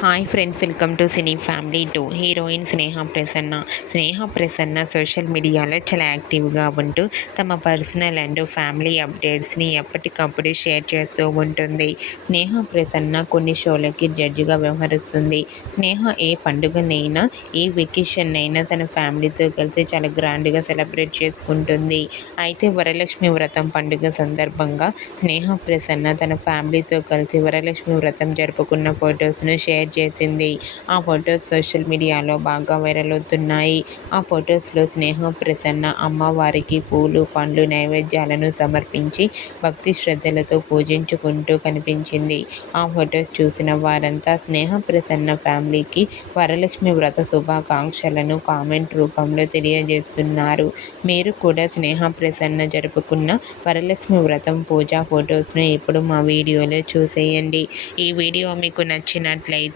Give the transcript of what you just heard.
Hi friends welcome to cine family two heroine Sneha Prasanna Sneha Prasanna social మీడియాలో చాలా యాక్టివ్గా ఉంటూ తమ పర్సనల్ అండ్ ఫ్యామిలీ అప్డేట్స్ని ఎప్పటికప్పుడు షేర్ చేస్తూ ఉంటుంది. స్నేహ ప్రసన్న కొన్ని షోలకి జడ్జిగా వ్యవహరిస్తుంది. స్నేహ ఏ పండుగనైనా ఏ వెకేషన్ అయినా తన ఫ్యామిలీతో కలిసి చాలా గ్రాండ్గా సెలబ్రేట్ చేసుకుంటుంది. అయితే వరలక్ష్మి వ్రతం పండుగ సందర్భంగా స్నేహ ప్రసన్న తన ఫ్యామిలీతో కలిసి వరలక్ష్మి వ్రతం జరుపుకున్న ఫొటోస్ను షేర్ చేసింది. ఆ ఫొటోస్ సోషల్ మీడియాలో బాగా వైరల్ అవుతున్నాయి ఆ ఫొటోస్లో స్నేహ ప్రసన్న అమ్మవారికి పూలు పండ్లు నైవేద్యాలను సమర్పించి భక్తి శ్రద్ధలతో పూజించుకుంటూ కనిపించింది. ఆ ఫొటోస్ చూసిన వారంతా స్నేహ ప్రసన్న ఫ్యామిలీకి వరలక్ష్మి వ్రత శుభాకాంక్షలను కామెంట్ రూపంలో తెలియజేస్తున్నారు. మీరు కూడా స్నేహ ప్రసన్న జరుపుకున్న వరలక్ష్మి వ్రతం పూజా ఫొటోస్ను ఇప్పుడు మా వీడియోలో చూసేయండి. ఈ వీడియో మీకు నచ్చినట్లయితే